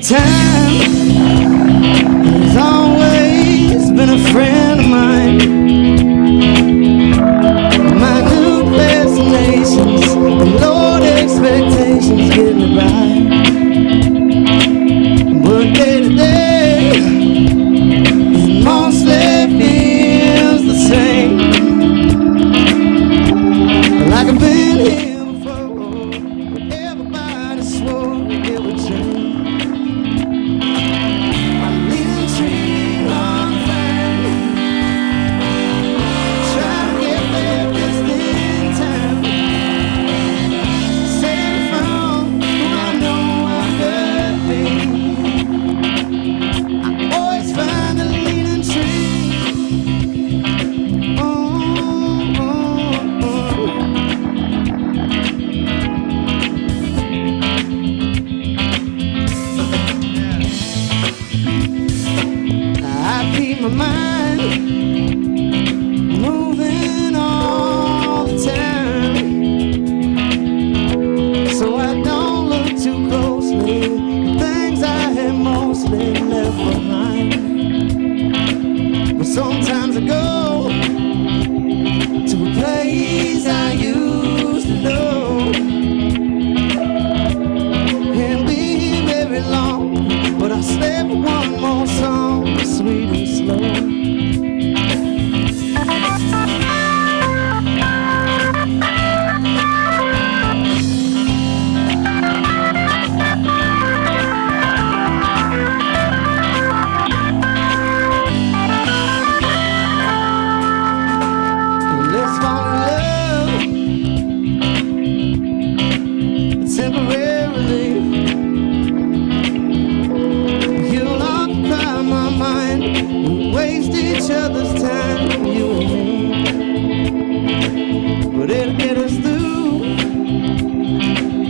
good time. He's always been a friend of mine. My new fascinations and lowered expectations get me by. But day to day, it mostly feels the same. Like I've been here before, but everybody swore it would change. I'm leaning tree on fire, trying to get there just in time. Saved from who I know I could be. I always find the leaning tree. I keep my mind moving all the time, so I don't look too closely at things I had mostly left behind. But sometimes I go to a place I used to know. Can't be here very long, but I'll stay for one more song, sweet and slow. Let's fall in love temporarily. You'll occupy my mind. We waste each other's time, you and me. But it'll get us through.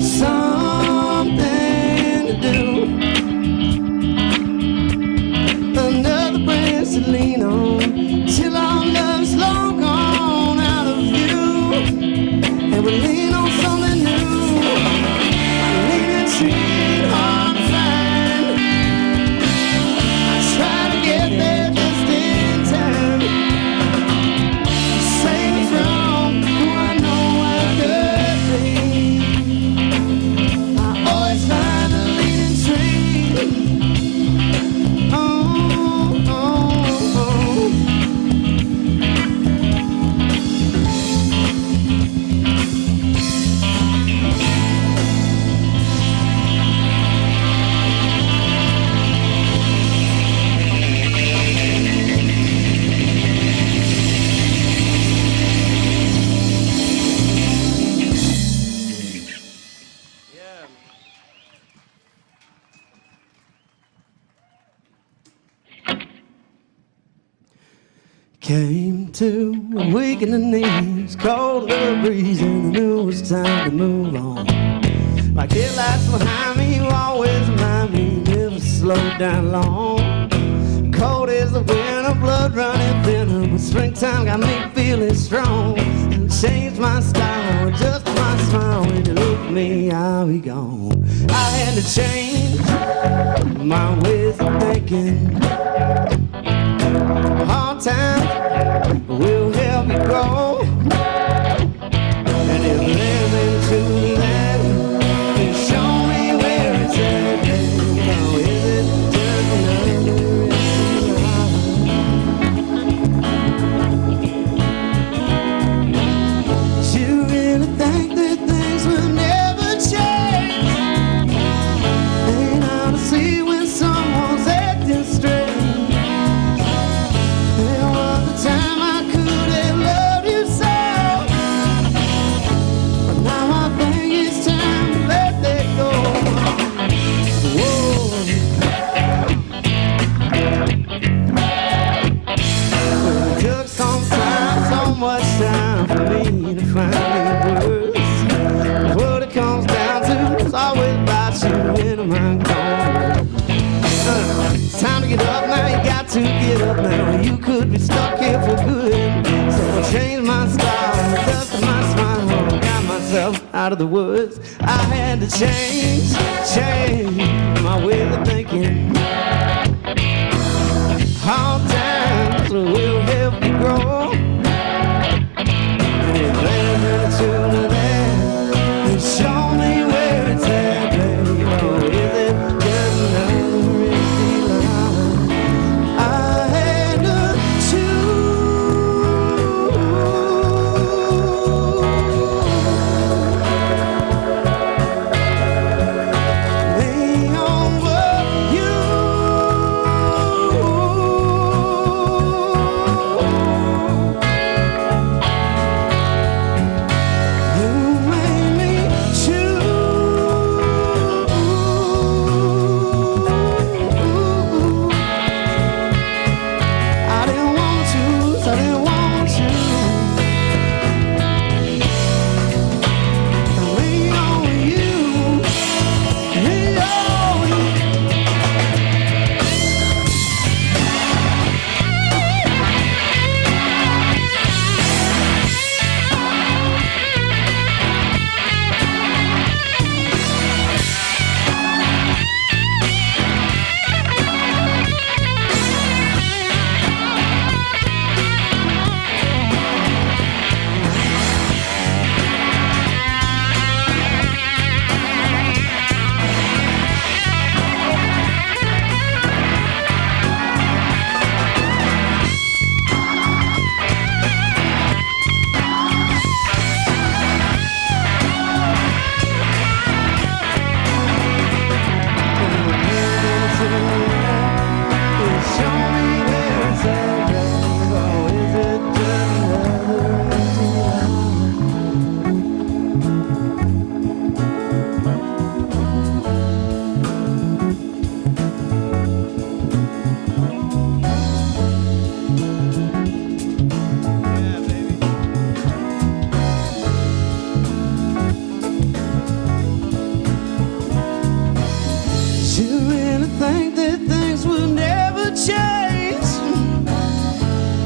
Something to do. Another branch to lean on till our love's long gone out of view. And we lean on something new. I'm leaning tree on the vine. I try to get there just in time. Save me from who I know I could be. I always find a leaning tree. Oh, oh, oh. Came to a weak in the knees, cold little breeze, and I knew it was time to move on. Like headlights behind me, you always remind me never slow down long. Cold as the winter, blood running thinner, but springtime got me feeling strong. And changed my style, adjust my smile. When you look at me, I'll be gone. I had to change my ways of thinking. Hard times will help you grow. And if there's into that, then show me where it's at. Now is it just another issue? You really think that things will never change? Ain't hard to see when someone's acting strange. Time I could have loved you so, but now I think it's time to let that go. Whoa. Well, it took some time, so much time for me to find the words. What it comes down to is always about you in my corner. It's time to get up now, you got to get up now. You could be stuck here for good. So I changed my style, dusted my smile, got myself out of the woods. I had to change my way of thinking. Hard times will help you grow. And it brings me to the land and show me where it's at, baby. Oh, is it just another empty line? I had to choose. Me over you. You made me choose. I didn't want to choose. I didn't want to. Me over you. Me over you. Show me where it's at, baby. Oh, is it just another empty You really think that things will never change?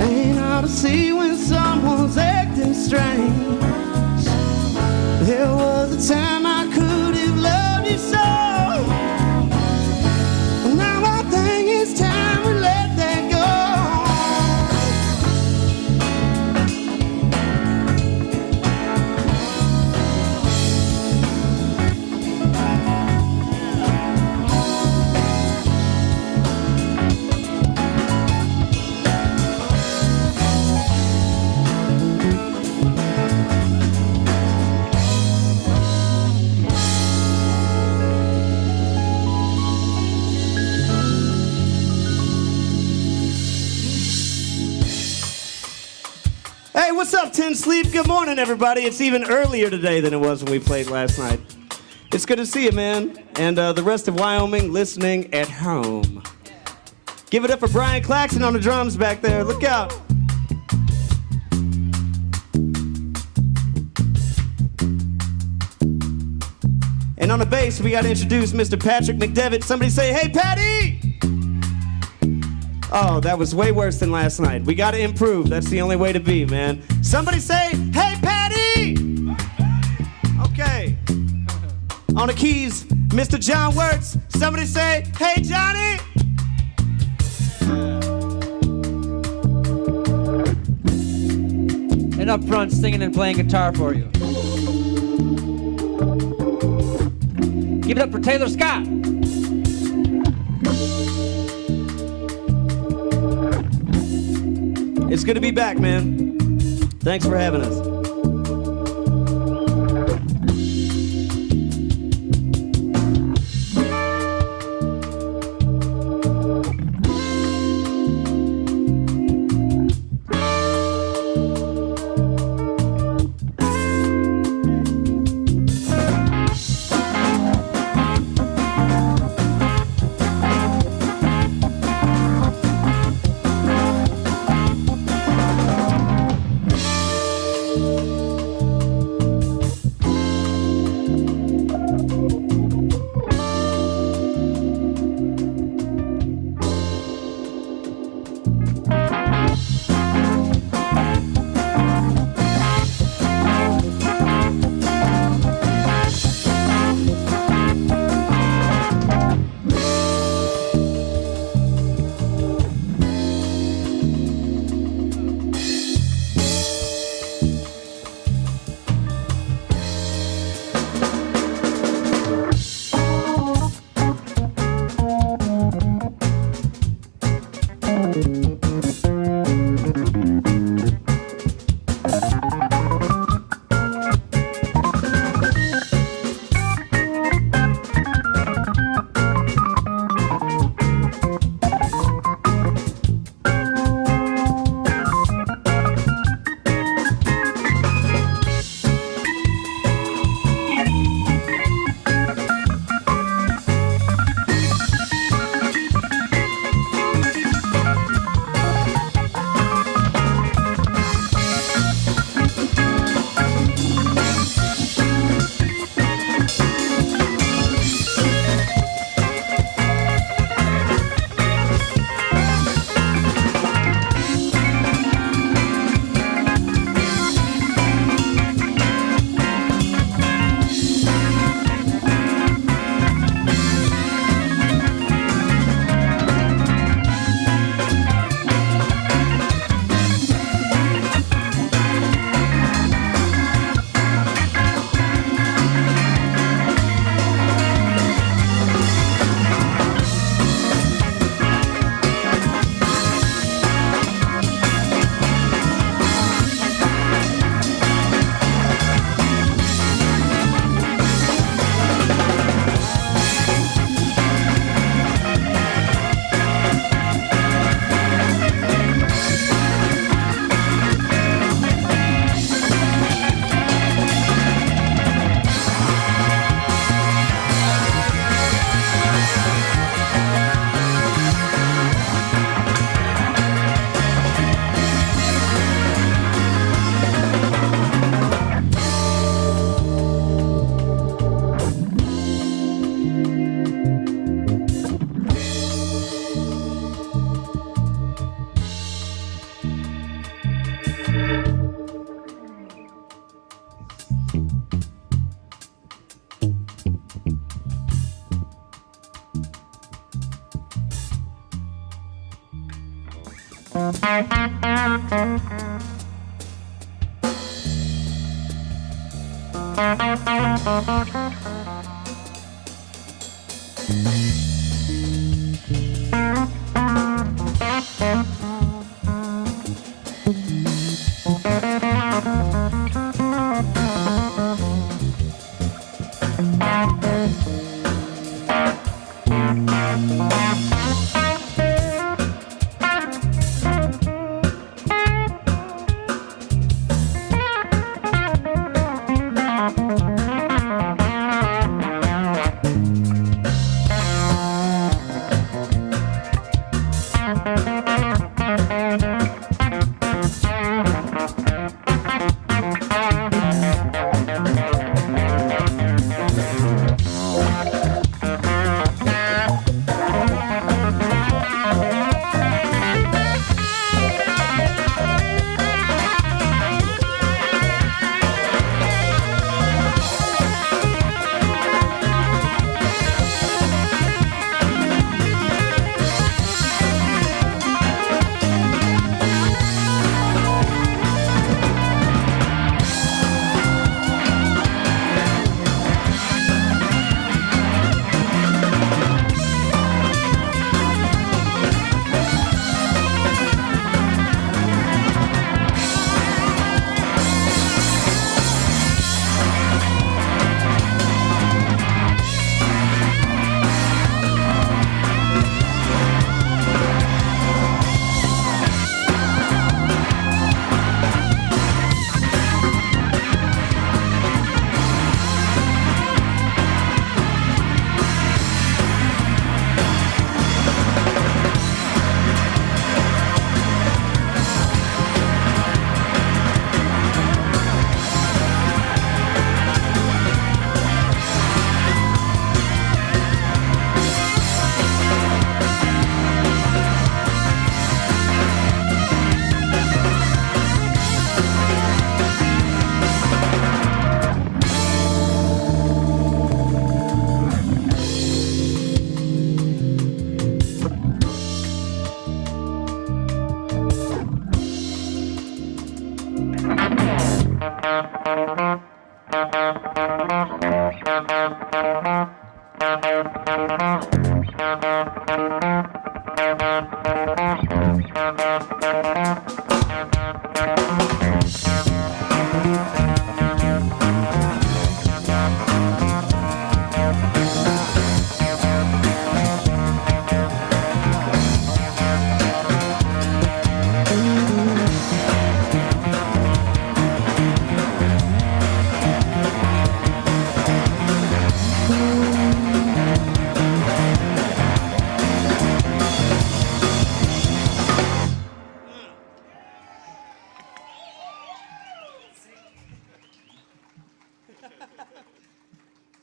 Ain't hard to see when someone's acting strange. There was a time I could have loved you so. Now I think it's time we let that go. Hey, what's up, Tin Sleep? Good morning, everybody. It's even earlier today than it was when we played last night. It's good to see you, man. And the rest of Wyoming listening at home. Give it up for Brian Claxton on the drums back there. Look out. And on the bass, we got to introduce Mr. Patrick McDevitt. Somebody say, hey, Patty! Oh, that was way worse than last night. We got to improve. That's the only way to be, man. Somebody say, hey, Patty! Okay. On the keys, Mr. John Wirtz. Somebody say, hey, Johnny! And up front, singing and playing guitar for you. Give it up for Taylor Scott. It's good to be back, man. Thanks for having us.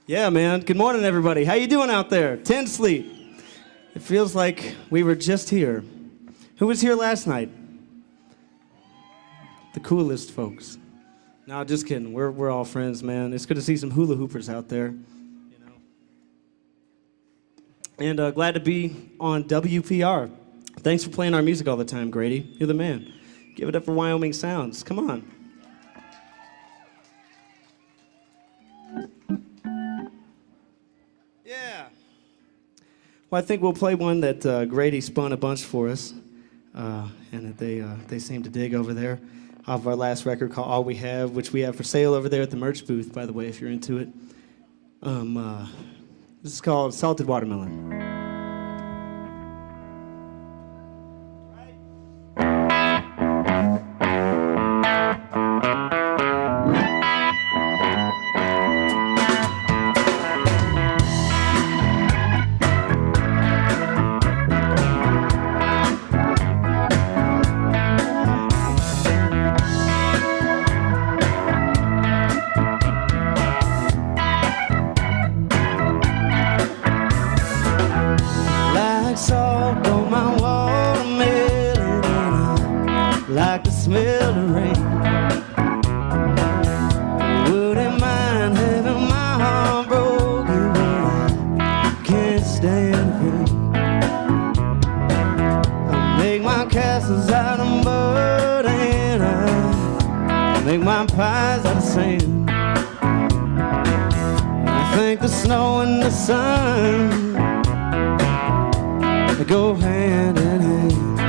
Yeah, man. Good morning, everybody. How you doing out there? 10 sleep. It feels like we were just here. Who was here last night? The coolest folks. No, just kidding. We're all friends, man. It's good to see some hula hoopers out there. You know. And glad to be on WPR. Thanks for playing our music all the time, Grady. You're the man. Give it up for Wyoming Sounds. Come on. Well, I think we'll play one that Grady spun a bunch for us, and that they seem to dig over there, off our last record called All We Have, which we have for sale over there at the merch booth, by the way, if you're into it. This is called Salted Watermelon. my pies out of sand. I think the snow and the sun, they go hand in hand.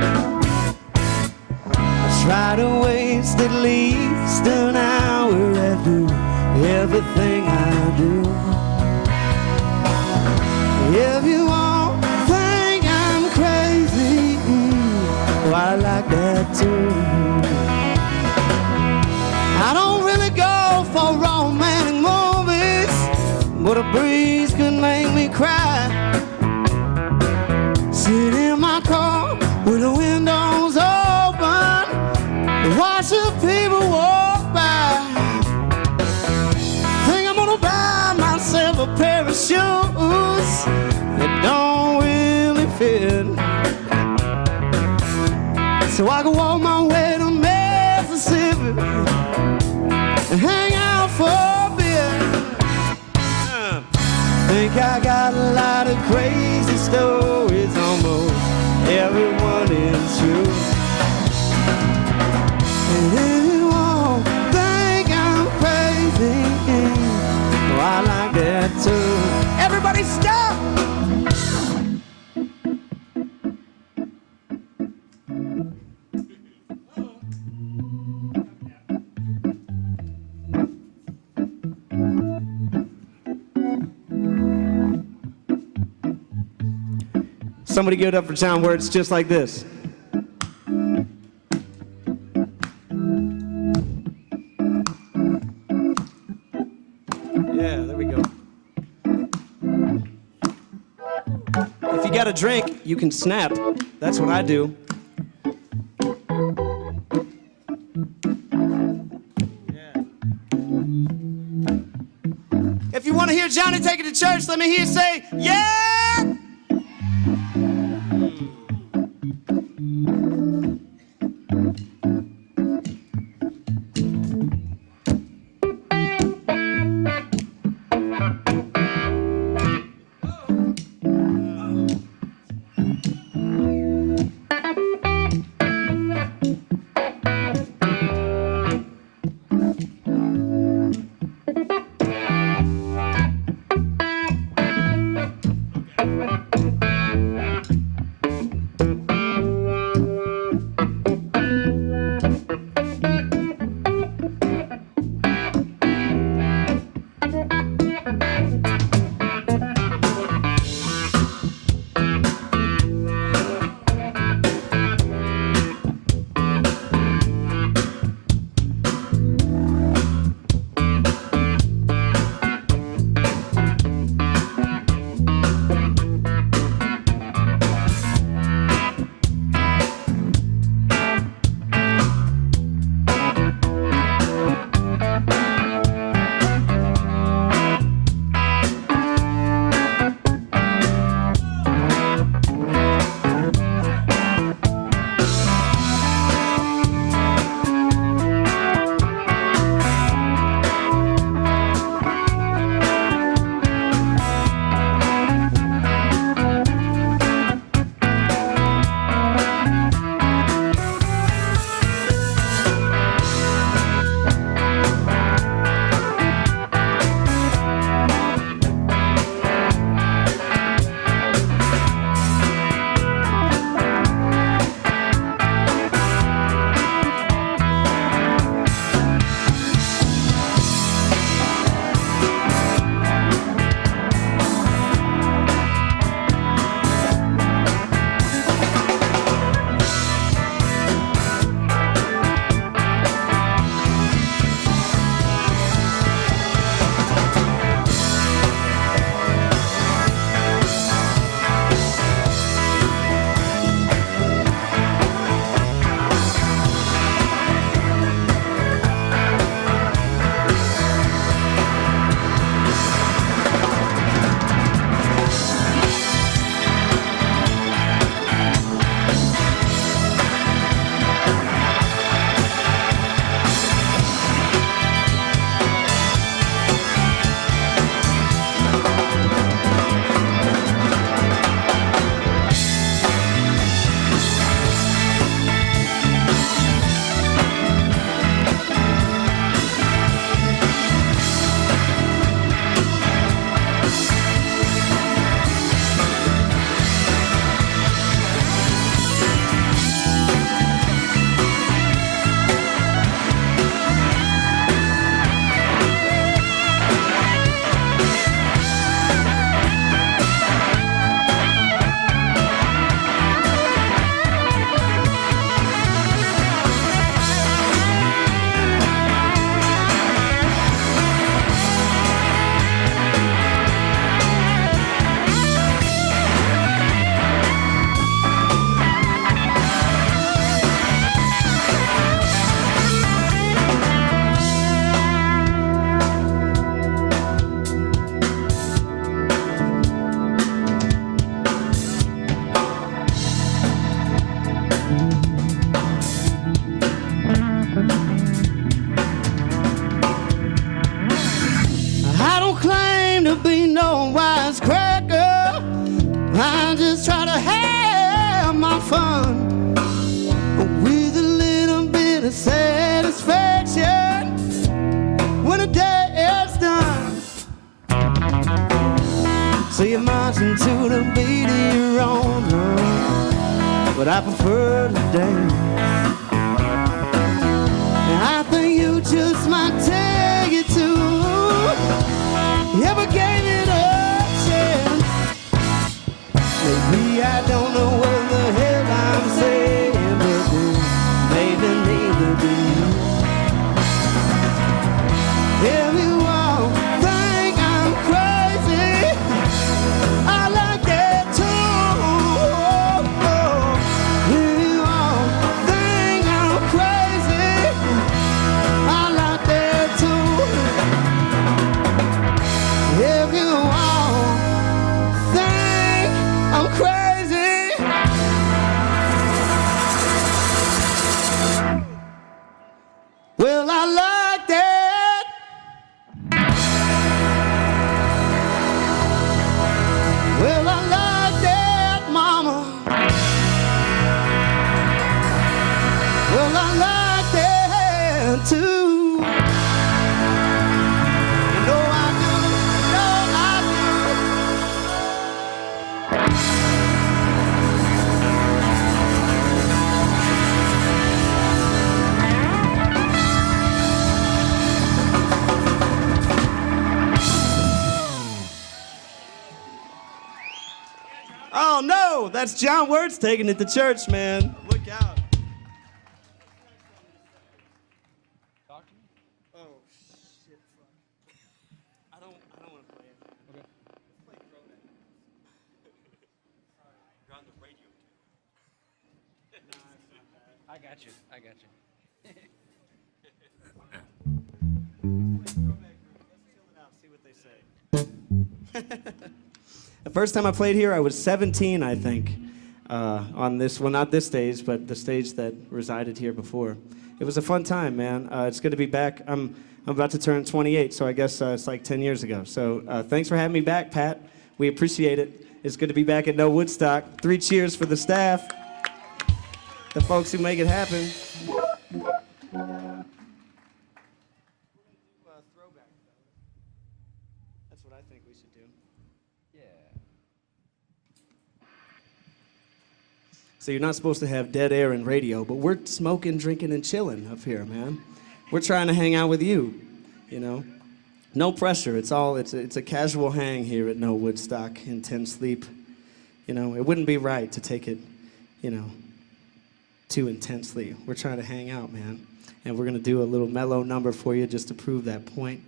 I try to waste at least an hour after everything I do. If you all think I'm crazy, well, I like that too. I don't really go for romantic movies, but a breeze could make me cry. Sit in my car with the windows open and watch the people walk by. Think I'm gonna buy myself a pair of shoes that don't really fit, so I can walk my way to Mississippi and hang out for a bit. Think I got a lot of crazy stories, almost everyone is true. And if you all think I'm crazy, well, I like that too. Everybody stop! Somebody give it up for town where it's just like this. Yeah, there we go. If you got a drink, you can snap. That's what I do. Yeah. If you want to hear Johnny take it to church, let me hear you say, yeah! So you're marching to the beat of your own drum, but I prefer to dance. And I think you just might take it too. You ever gave it a chance? Maybe I don't know what the hell I'm saying, but maybe neither do you. If you all think I'm crazy, I like that too. If you all think I'm crazy, I like that too. If you all think I'm crazy, well, I like that. Well, I like that, mama. Well, I like that too. You know I do, know I Oh no, that's John Wirtz taking it to church, man. Look out. Oh shit, fuck. I don't want to play it. Okay. Play throwback. You're on the radio. Nah, it's not bad. I got you. I got you. Play throwback group. Let's chill it out, see what they say. The first time I played here, I was 17, I think, on this, well, not this stage, but the stage that resided here before. It was a fun time, man. It's good to be back. I'm about to turn 28, so I guess it's like 10 years ago. So thanks for having me back, Pat. We appreciate it. It's good to be back at Nowoodstock. 3 cheers for the staff, the folks who make it happen. That's what I think we should do. Yeah. So you're not supposed to have dead air in radio, but we're smoking, drinking, and chilling up here, man. We're trying to hang out with you, you know. No pressure. It's a casual hang here at Nowoodstock in 10 Sleep. You know, it wouldn't be right to take it, you know, too intensely. We're trying to hang out, man. And we're going to do a little mellow number for you just to prove that point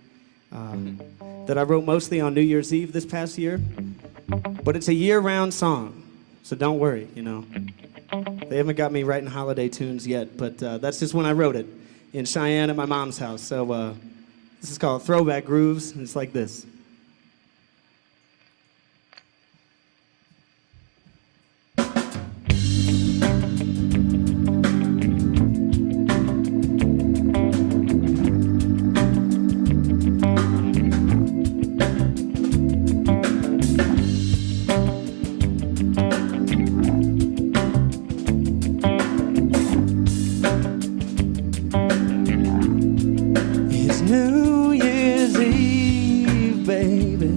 that I wrote mostly on New Year's Eve this past year. But it's a year-round song, so don't worry, you know. They haven't got me writing holiday tunes yet, but that's just when I wrote it, in Cheyenne at my mom's house. So this is called Throwback Grooves, and it's like this. It's New Year's Eve, baby.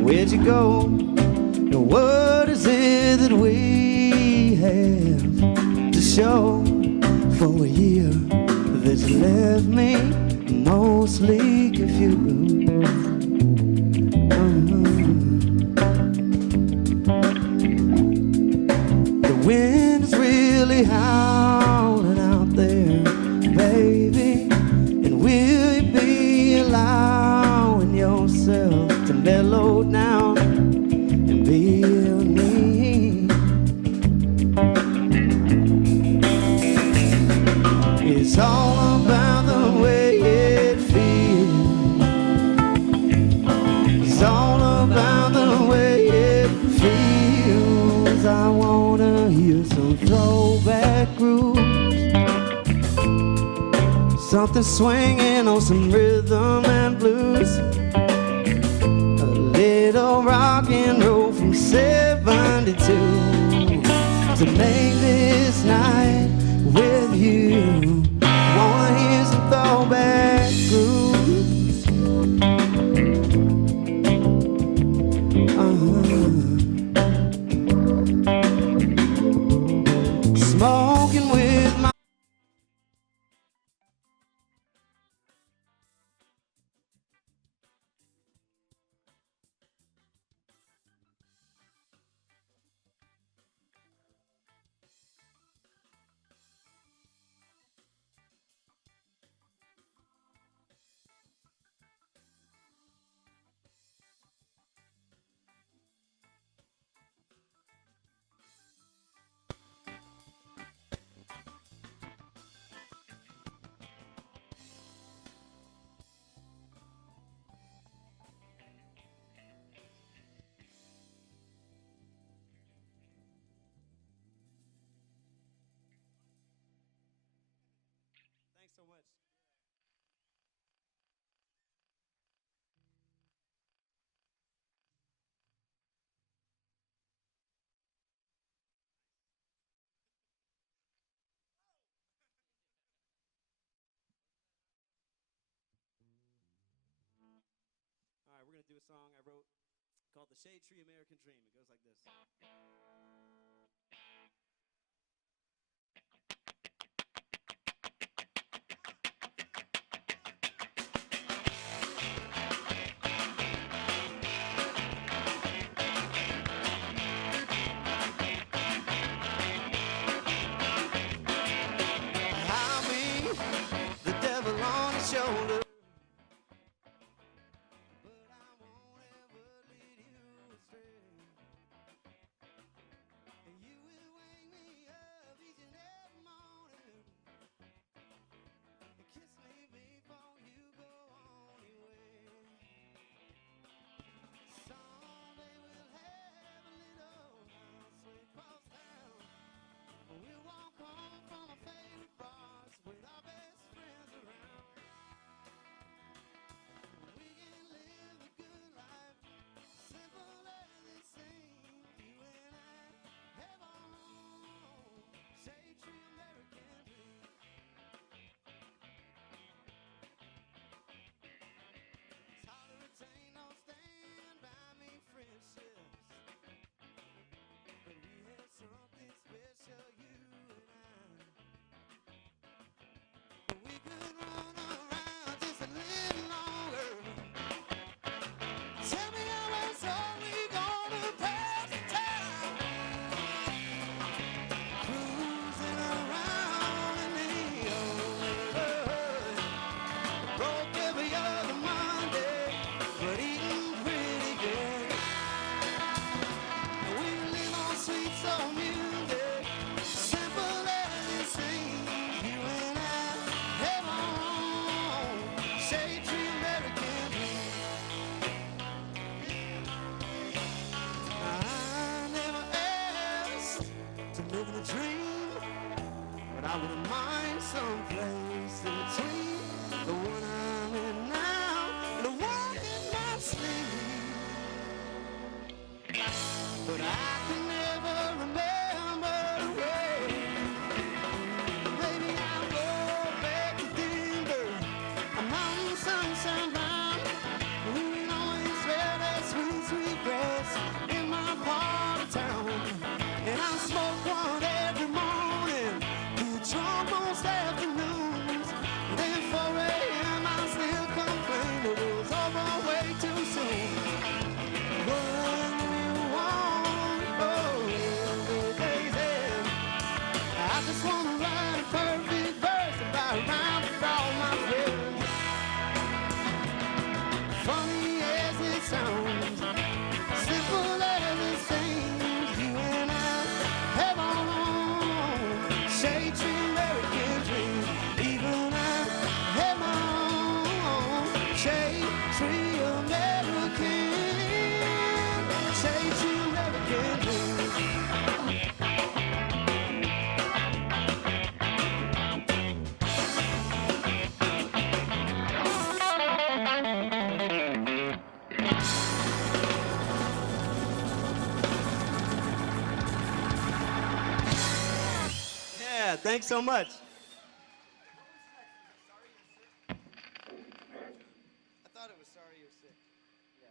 Where'd you go? And what is it that we have to show for a year that's left me mostly confused? The wind is really howling out there, baby. And will you be allowing yourself to mellow down and be with me? It's all about the way it feels. It's all about the way it feels. I wanna hear some throwback grooves, something swinging on some rhythm and blues, a little rock and roll from 72 to make this night with you. Wanna hear some throwback grooves. song I wrote called The Shade Tree American Dream. It goes like this. I'll be the devil on his shoulder, but I won't ever lead you astray. And you will wake me up each and every morning and kiss me before you go on your way. Someday we'll have a little house way across town. We'll walk home from our favorite bars with our best friends around. We can live the good life, simple as it seems. You and I have our own shade tree American dream. It's hard to retain those stand-by-me friendships, but we have something special, you and I. We could run around just a little longer. Tell me how else are we gonna pass the time? Cruising around in the old neighborhood, broke every other Monday, but eating pretty good. We live on sweet soul music, simple as it seems. You and I have our own shade tree American dream. I never asked to live in a dream, but I wouldn't mind some place in between the one I'm in now and the one in my sleep. But I can never remember the way. Maybe I'll go back to Denver, a mountain sunshine bound. We can always smell that sweet, sweet grass in my part of town. And I smoke one every morning, get drunk most afternoons. And then 4 a.m. I still complain that it was over way too soon. What do you want? Oh, every day's end. I just wanna write a perfect verse about rhyme for all my friends. Funny as it sounds, simple as it seems. You and I have our own shade tree American dream. Even I have my own shade tree American, shade tree American dream. Yeah, thanks so much. I thought it was Sorry You're Sick. Yeah.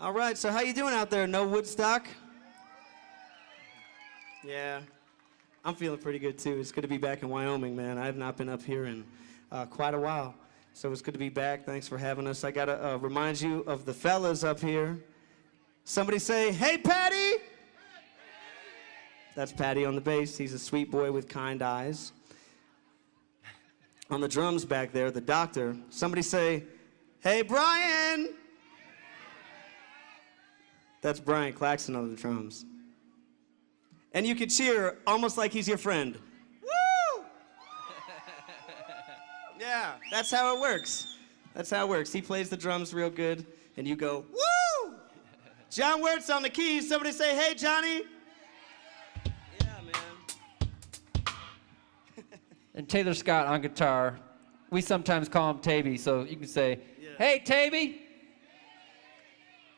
All right, so how you doing out there, Nowoodstock? Yeah, I'm feeling pretty good too. It's good to be back in Wyoming, man. I have not been up here in quite a while, so it's good to be back. Thanks for having us. I gotta remind you of the fellas up here. Somebody say, "Hey, Patty!" That's Patty on the bass. He's a sweet boy with kind eyes. On the drums back there, the doctor. Somebody say, "Hey, Brian!" That's Brian Claxton on the drums. And you can cheer almost like he's your friend. Woo! Yeah, that's how it works. That's how it works. He plays the drums real good, and you go, woo! John Wirtz on the keys. Somebody say, "Hey, Johnny." Yeah, man. And Taylor Scott on guitar. We sometimes call him Tabby, so you can say, Yeah. "Hey, Tabby."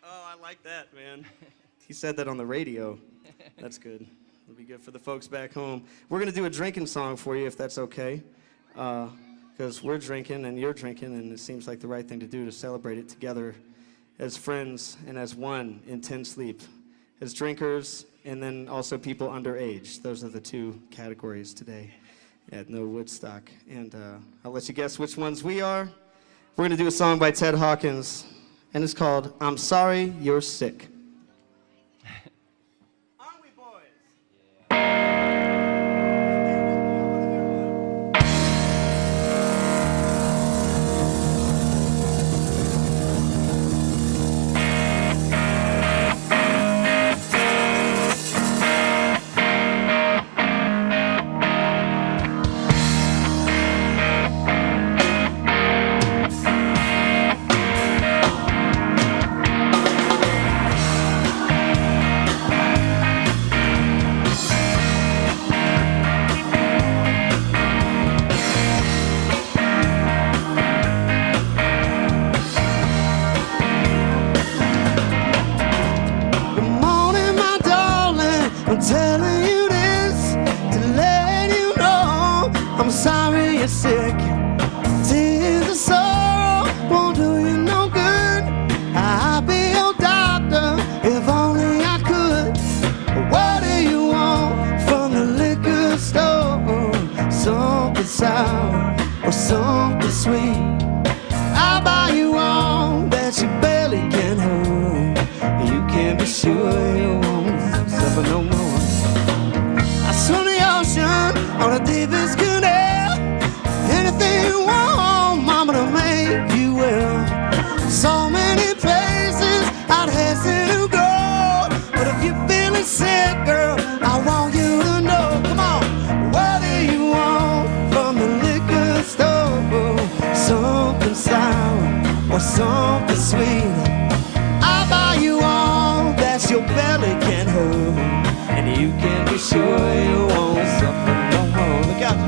Oh, I like that, man. He said that on the radio. That's good. It'll be good for the folks back home. We're going to do a drinking song for you, if that's okay. Because we're drinking and you're drinking, and it seems like the right thing to do to celebrate it together as friends and as one in 10 Sleep. As drinkers, and then also people underage. Those are the two categories today at Nowoodstock. And I'll let you guess which ones we are. We're going to do a song by Ted Hawkins, and it's called I'm Sorry You're Sick. Aren't we, boys? Telling you this to let you know I'm sorry you're sick. Tears of sorrow won't do you no good. I'll be your doctor if only I could. What do you want from the liquor store? Something sour or something sweet. I'll buy you all that your belly can hold. You can be sure you won't suffer no more. Swim the ocean on the deepest canal. Anything you want, mama, to make you well. So many places I'd hasten to go, but if you're feeling sick, girl, I want you to know. Come on, what do you want from the liquor store? Something sour or something sweet. I'll buy you all that your belly can hold, and you can be sure you won't suffer no more. Look out.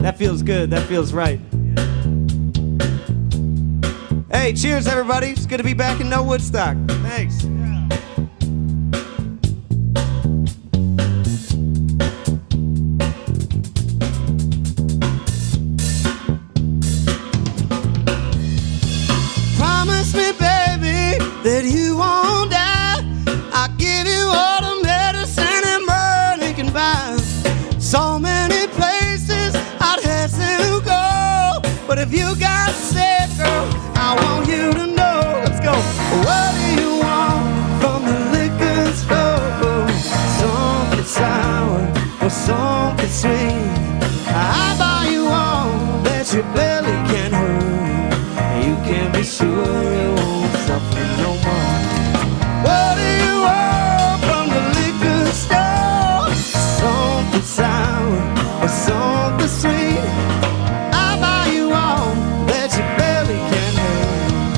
That feels good. That feels right. Hey, cheers, everybody. It's good to be back in Nowoodstock. Thanks. Promise me, baby, that you won't die. I'll give you all the medicine and money can buy. So many places I'd hasten to go, but if you got sick, girl, I want you to know. Let's go. What do you want from the liquor store? Something sour or something sweet. I'll buy you all that your belly can hold. You can be sure you won't suffer no more. What do you want from the liquor store? Something sour or something sweet. I'll buy you all that your belly can hold.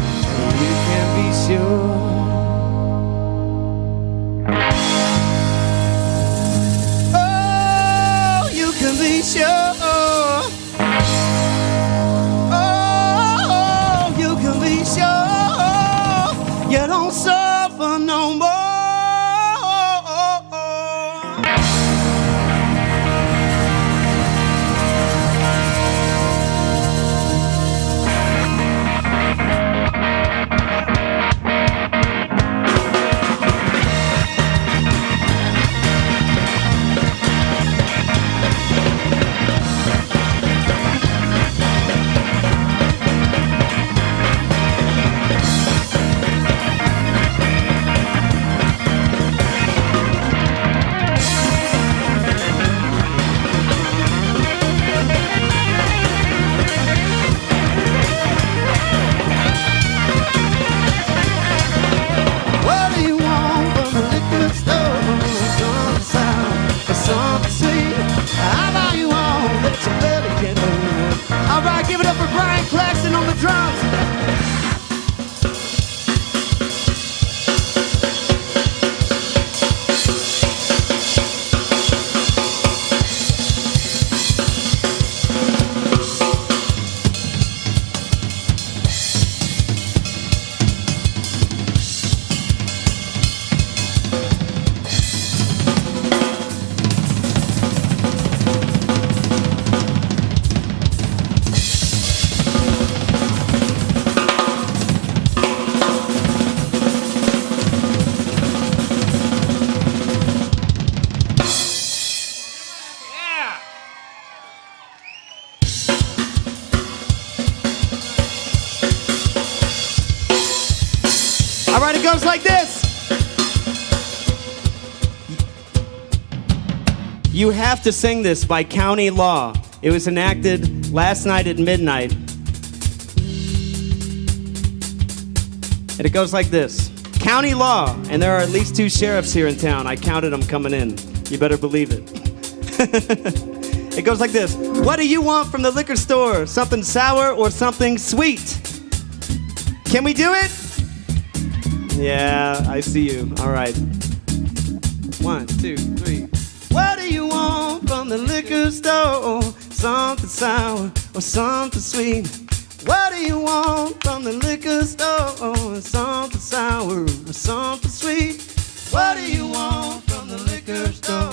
You can be sure. Oh, you can be sure. Oh, you can be sure. You don't suffer no more. right, it goes like this. You Have to Sing This by County Law. It was enacted last night at midnight. And it goes like this. County law, and there are at least 2 sheriffs here in town. I counted them coming in. You better believe it. It goes like this. What do you want from the liquor store? Something sour or something sweet? Can we do it? Yeah, I see you. All right. 1, 2, 3. What do you want from the liquor store? Something sour or something sweet? What do you want from the liquor store? Something sour or something sweet? What do you want from the liquor store?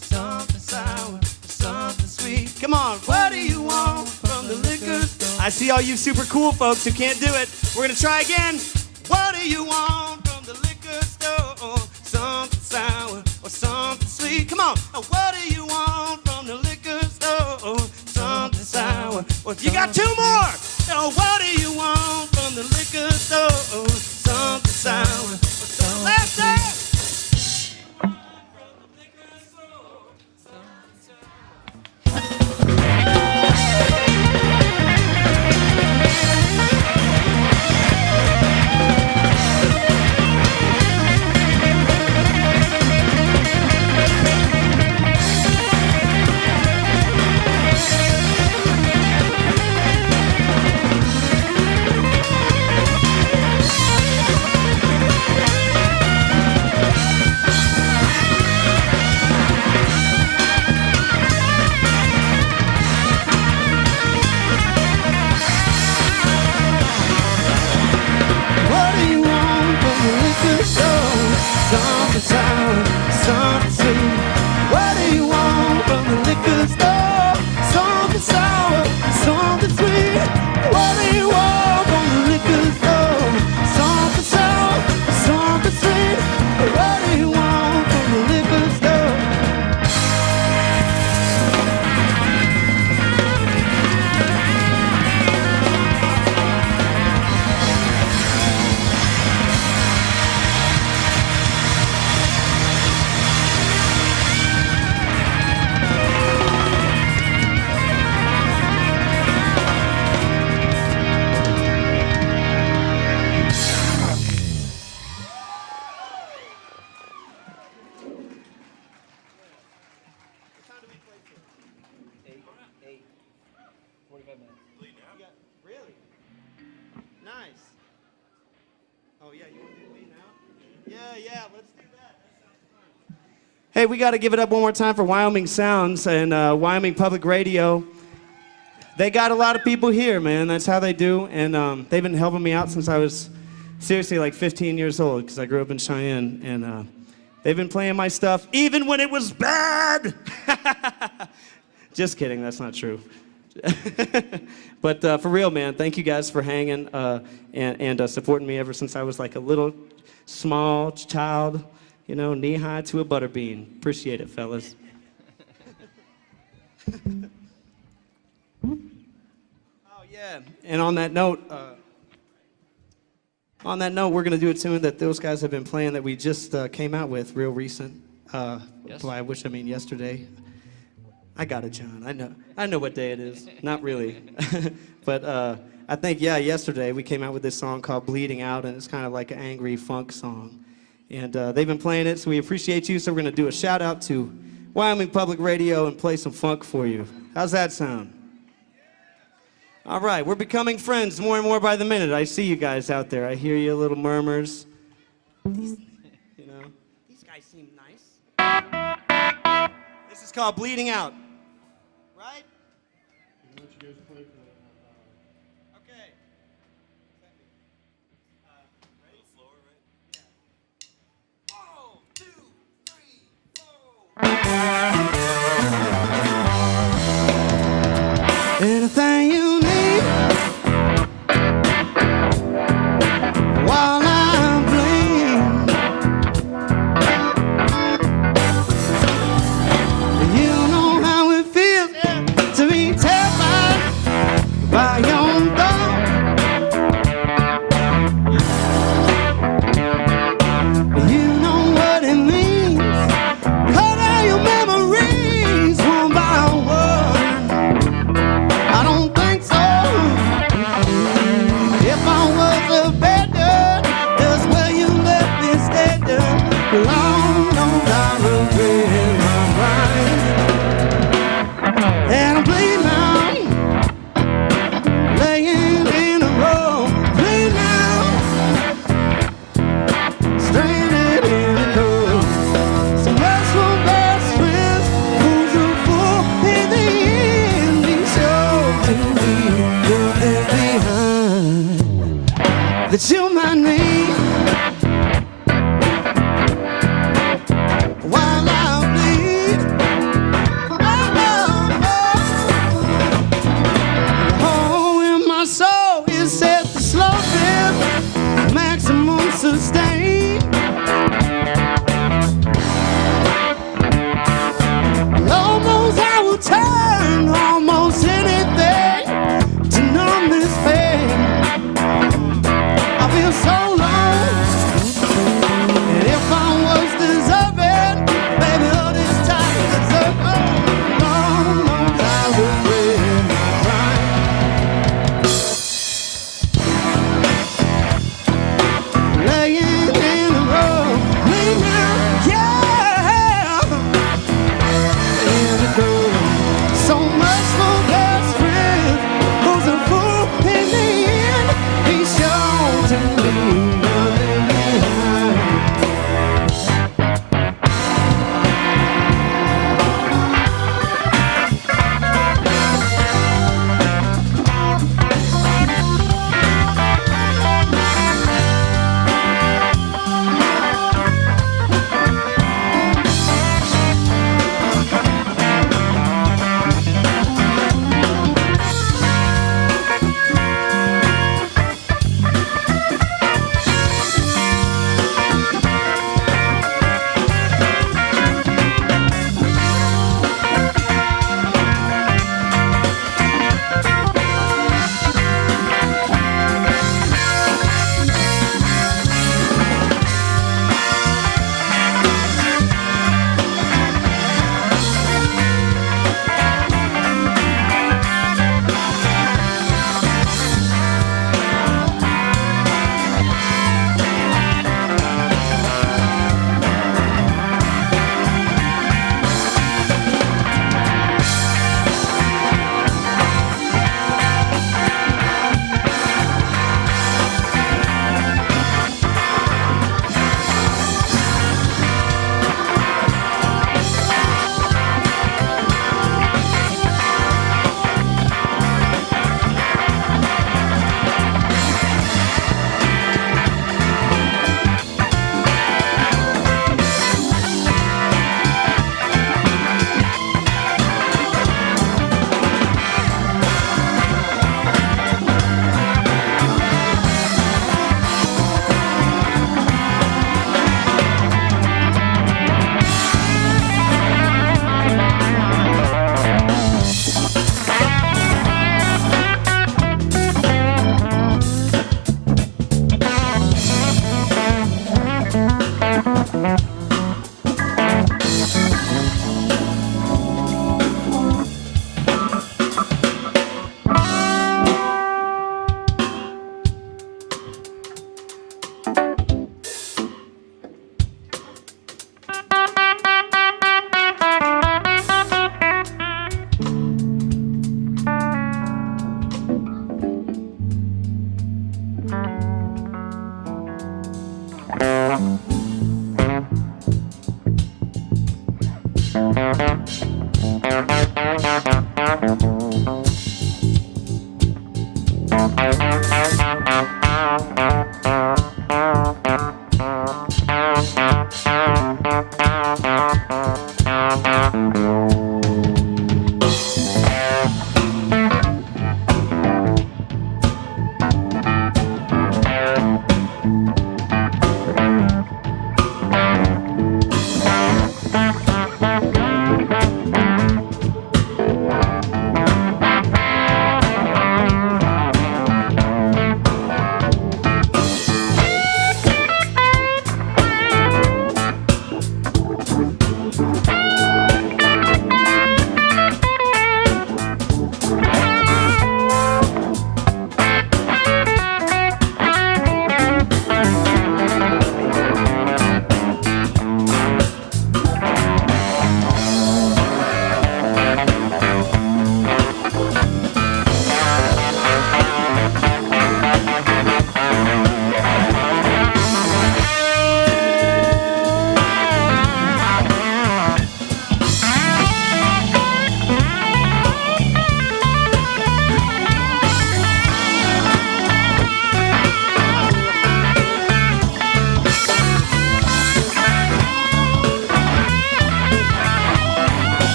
Something sour or something sweet? Come on, what do you want from the liquor store? I see all you super cool folks who can't do it. We're gonna try again. What do you want from the liquor store? Something sour or something sweet? Come on, what do you want from the liquor store? Something sour or you got 2 more. Oh, what do you want from the liquor store? Something sour or something last time. Hey, we got to give it up one more time for Wyoming Sounds and Wyoming Public Radio. They got a lot of people here, man. That's how they do. And they've been helping me out since I was seriously like 15 years old because I grew up in Cheyenne. And they've been playing my stuff even when it was bad. Just kidding. That's not true. But for real, man, thank you guys for hanging and supporting me ever since I was like a little small child. You know, knee-high to a butterbean. Appreciate it, fellas. Oh, yeah. And on that note, we're going to do a tune that those guys have been playing that we just came out with real recent. Yes. Well, I wish I mean yesterday. I got it, John. I know what day it is. Not really. But I think, yeah, yesterday we came out with this song called Bleeding Out, and it's kind of like an angry funk song. And they've been playing it, so we appreciate you. So we're going to do a shout-out to Wyoming Public Radio and play some funk for you. How's that sound? All right, we're becoming friends more and more by the minute. I see you guys out there. I hear you little murmurs. These guys seem nice. This is called Bleeding Out. Right? Okay. Ready? Slower, right? Yeah. 1, 2, 3, 4. Anything you need while I'm bleeding. You know how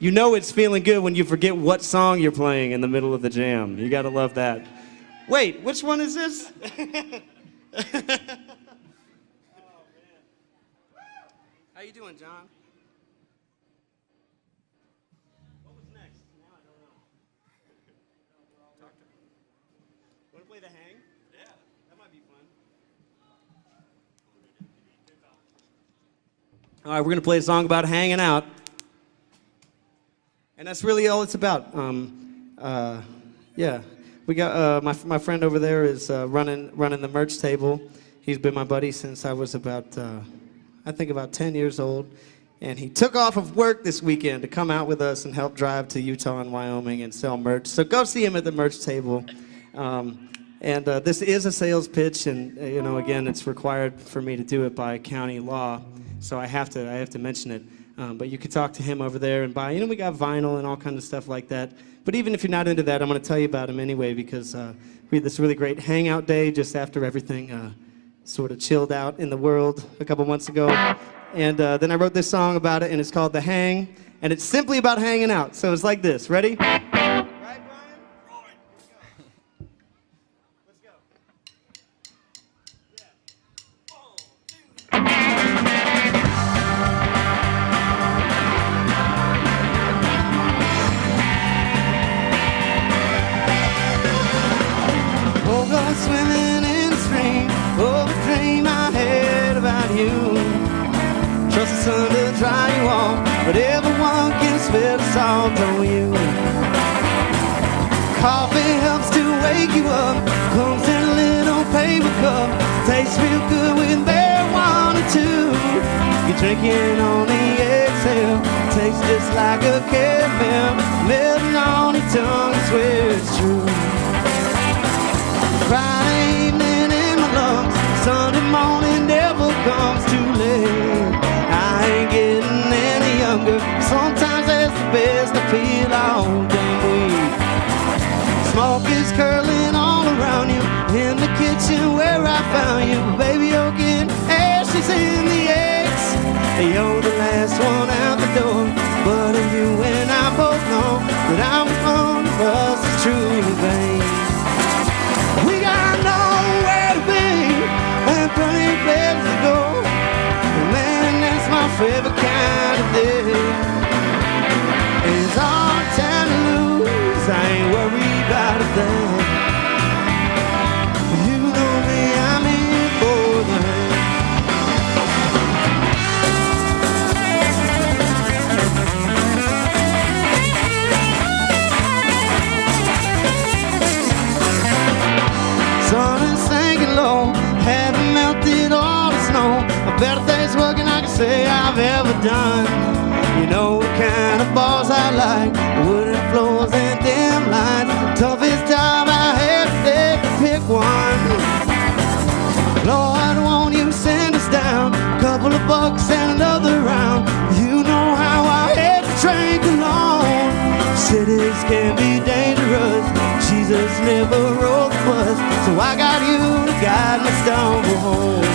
You know it's feeling good when you forget what song you're playing in the middle of the jam. You gotta love that. Wait, which one is this? How you doing, John? What was next? Now I don't know. Want to play the hang? Yeah. That might be fun. All right, we're gonna play a song about hanging out. And that's really all it's about. Yeah, we got my friend over there is running the merch table. He's been my buddy since I was about I think about 10 years old, and he took off of work this weekend to come out with us and help drive to Utah and Wyoming and sell merch. So go see him at the merch table. And this is a sales pitch, and you know, again, it's required for me to do it by county law, so I have to mention it. But you can talk to him over there and buy. You know, we got vinyl and all kinds of stuff like that. But even if you're not into that, I'm going to tell you about him anyway, because we had this really great hangout day just after everything sort of chilled out in the world a couple months ago. And then I wrote this song about it, and it's called The Hang, and it's simply about hanging out. So it's like this. Ready? Right, Brian? Let's go. Woke up swimming in the stream, oh, the dream I had about you. Trust the sun to dry you off, but everyone can spill the salt on you. Coffee helps to wake you up, comes in a little paper cup, tastes real good with marijuana too. You're drinking on the exhale, tastes just like a caramel, melting on your tongue, I swear it's true. Friday evening in my lungs, Sunday morning never comes too late. I ain't getting any younger, sometimes that's the best I feel all damn week. Smoke is curling all around you, in the kitchen where I found you. Baby, you're getting ashes in the eggs, you're the last one out the door. But if you and I both know that I'm one of us is truly vain. We got nowhere to be and plenty of places to go. Man, that's my favorite kind of day. It's all time to lose, I ain't worried about a thing. You know me, I'm in for the hang. Sun is sinking low, haven't melted all the snow. A better day's working I can say I've ever done. You know the kind of balls I like, wooden floors and dim lights. Toughest job I had today to pick one. Lord, won't you send us down? Couple of bucks and another round. You know how I hate to drink alone. Cities can be dangerous, Jesus never rode the bus, so I got you to guide me stumble home.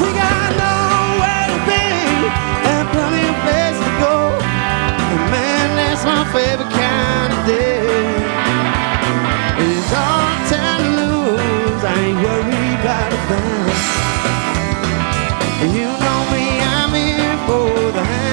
We got nowhere to be and plenty of places to go. And man, that's my favorite kind of day. It's all time to lose, I ain't worried about a thing. You know me, I'm in for the hang.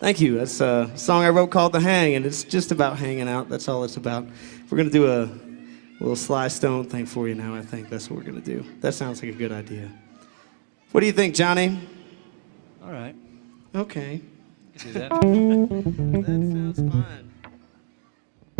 Thank you. That's a song I wrote called The Hang, and it's just about hanging out. That's all it's about. We're going to do a little Sly Stone thing for you now, I think. That's what we're going to do. That sounds like a good idea. What do you think, Johnny? All right. Okay. You can do that. That sounds fine.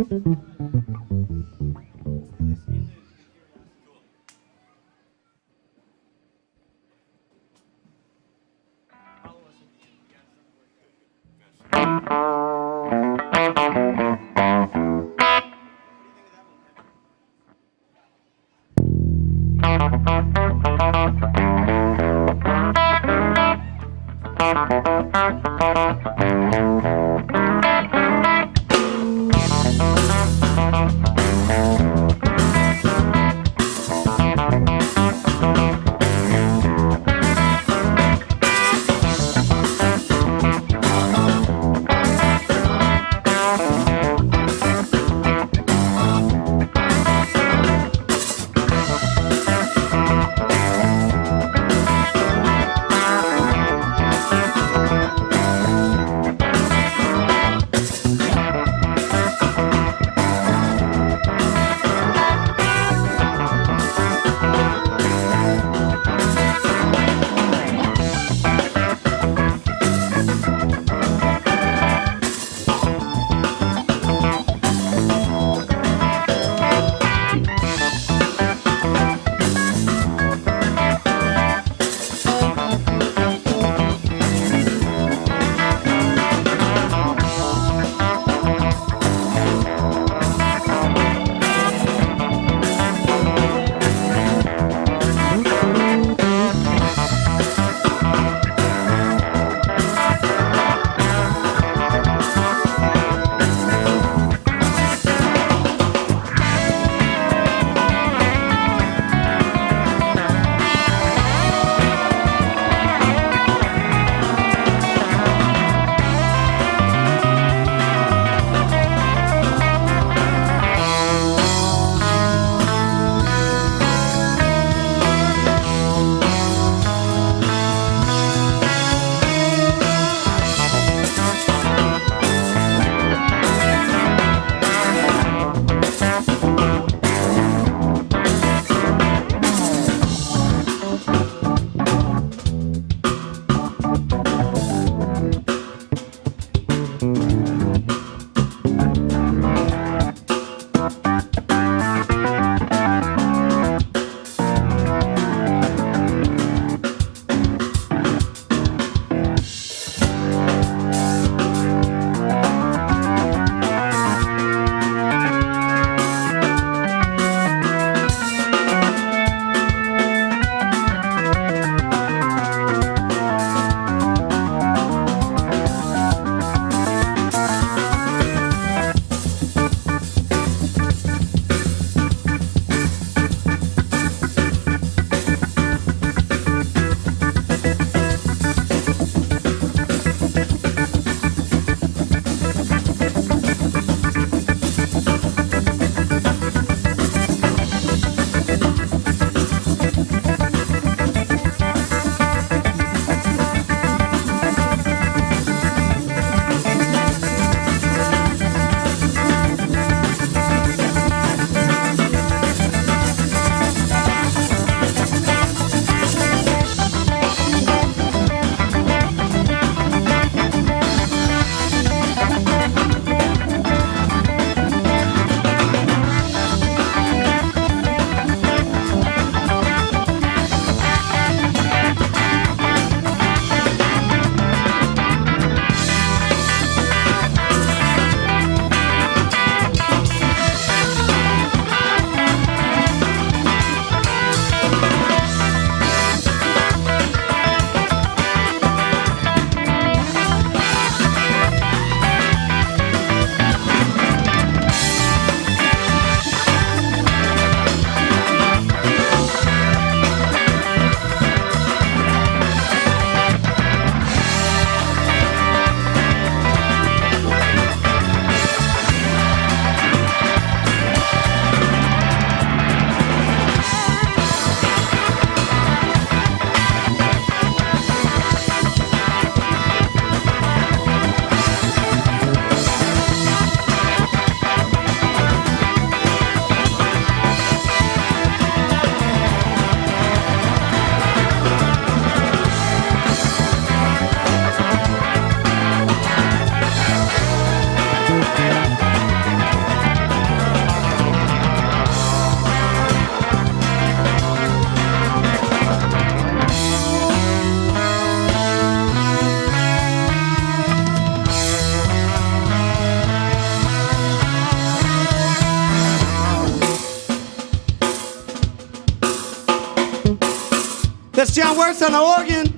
That's John Works on the organ.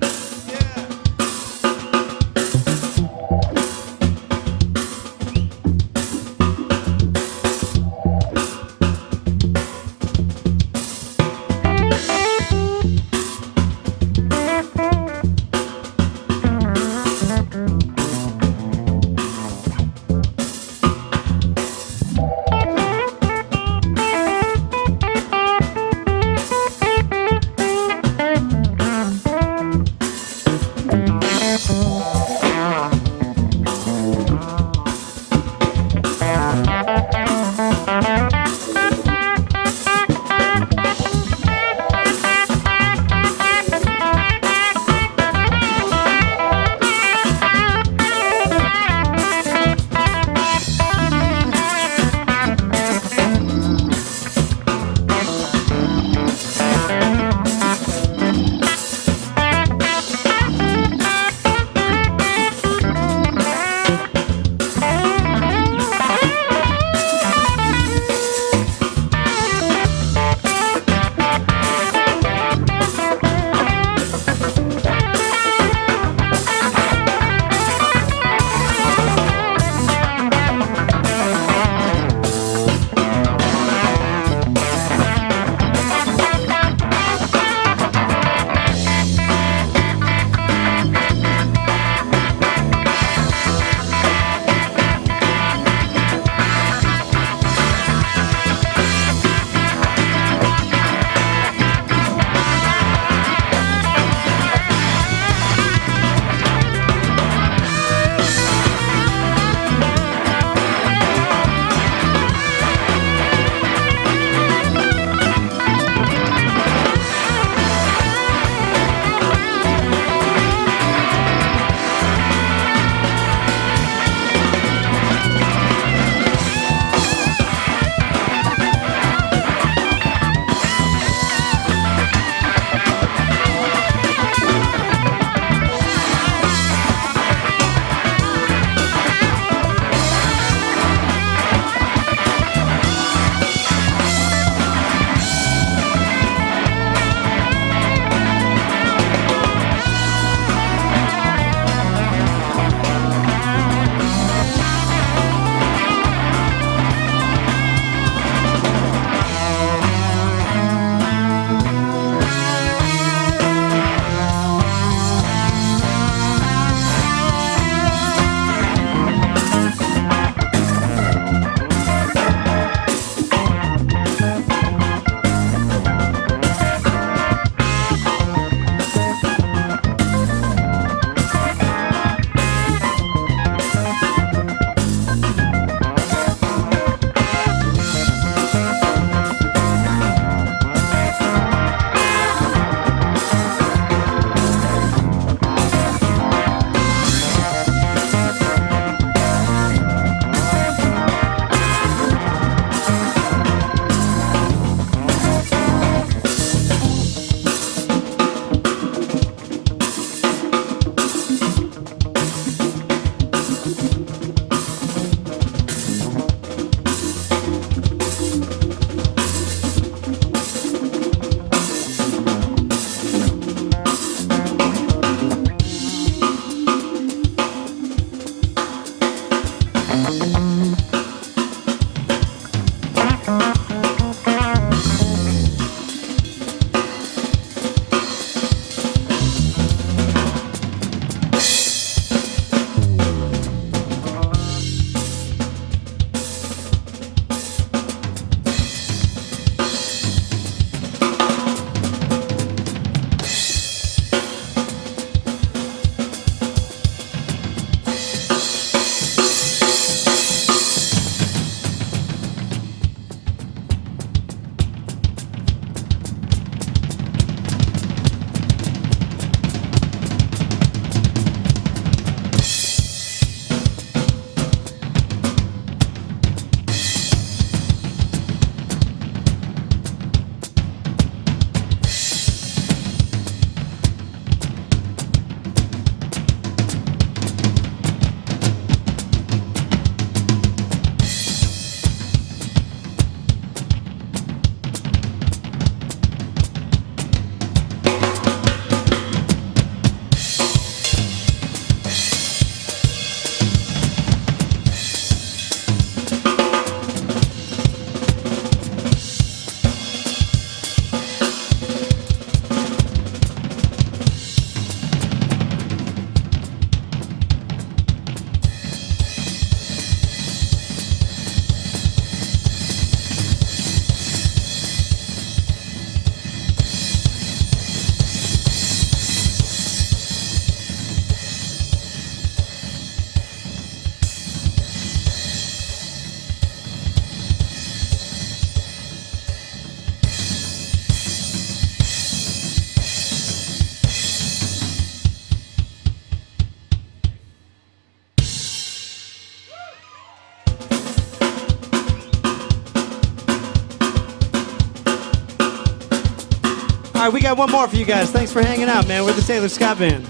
All right, we got one more for you guys. Thanks for hanging out, man. We're the Taylor Scott Band.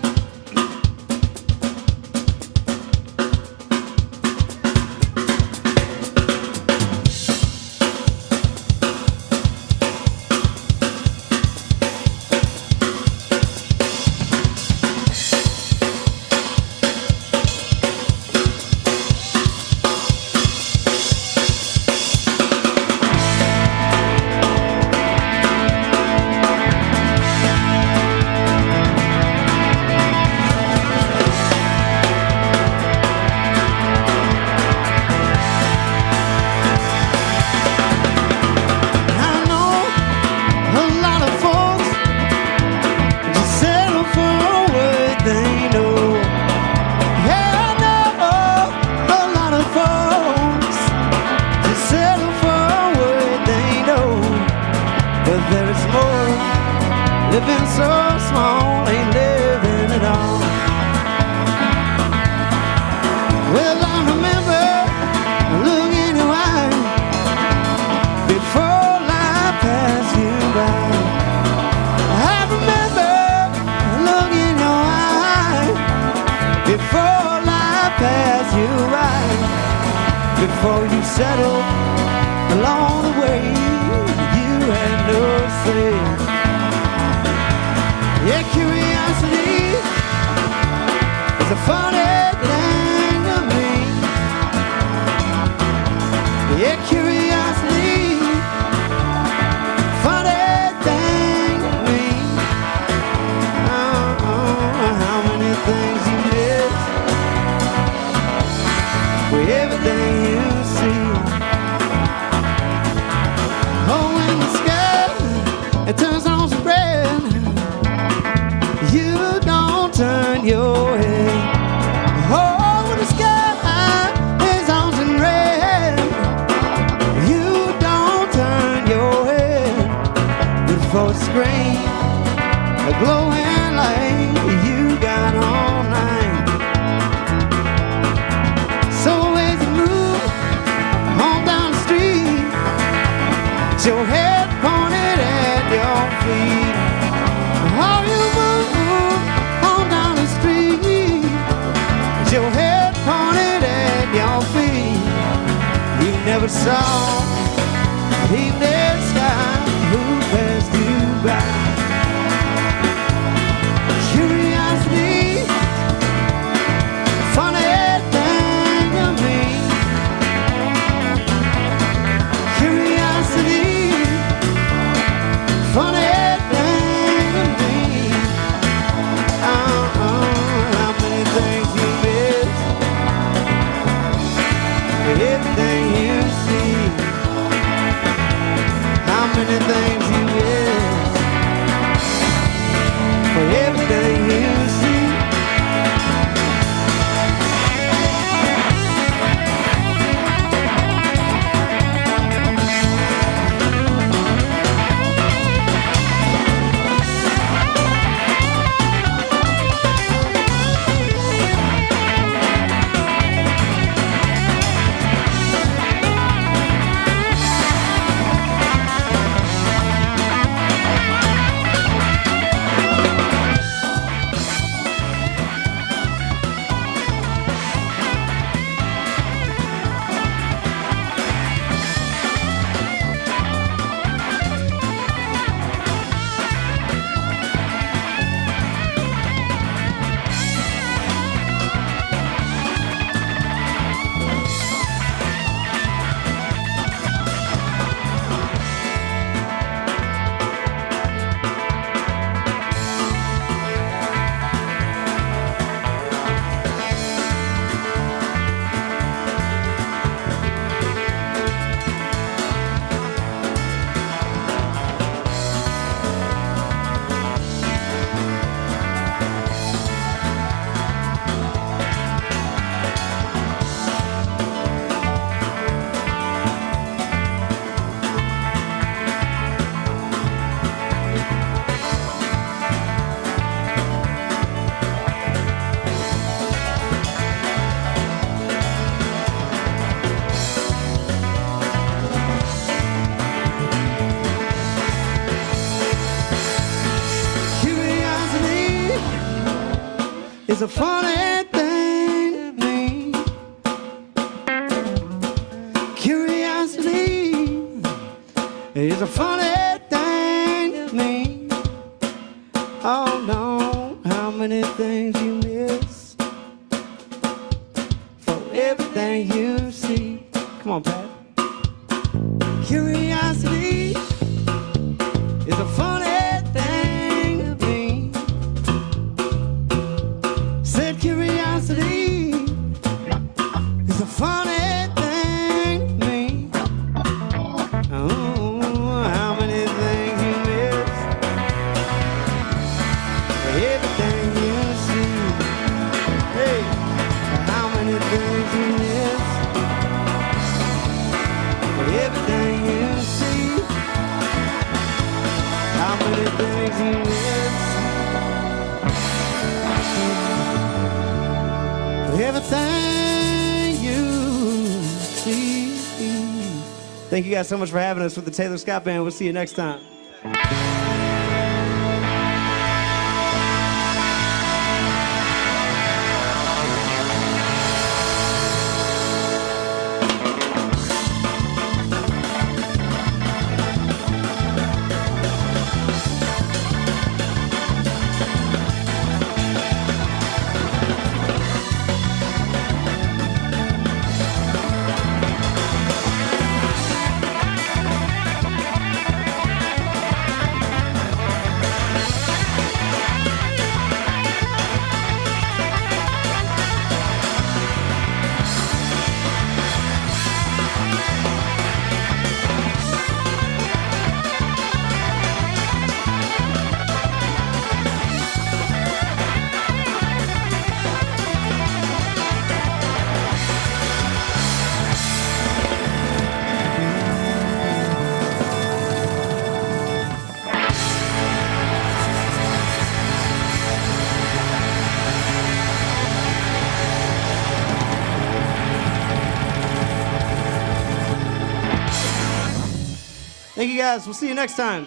Living so small, ain't living at all. Well, I remember a look in your eye before life passed you by. I remember a look in your eye before life passed you by. Before you settled along the way, you had no say. Yeah, curiosity is a funny thing to me. Yeah, curiosity, funny thing to me. How many things you miss with everything you see. Oh, when the sky, it turns on some red, you don't turn your head. Oh, when the sky is on some red, you don't turn your head. Before the screen, a glowing light you got all night. So as you move on down the street, your head pointed at your feet. Oh, you move on down the street, your head pointed at your feet. You never saw evening sky who passed you by. Curiosity, funny thing to me. Curiosity, funny. Everything you see. It's a funny thing to me. Curiosity is a funny thing to me. Oh no, how many things you miss for everything you see. Come on, Pat. Curiosity is a funny thing to me. Said curiosity is a funny thing to me. Oh, how many things you miss for everything you see. Hey, how many things you miss for everything you see. How many things you miss for everything you see. Thank you guys so much for having us with the Taylor Scott Band. We'll see you next time. Thank you guys. We'll see you next time.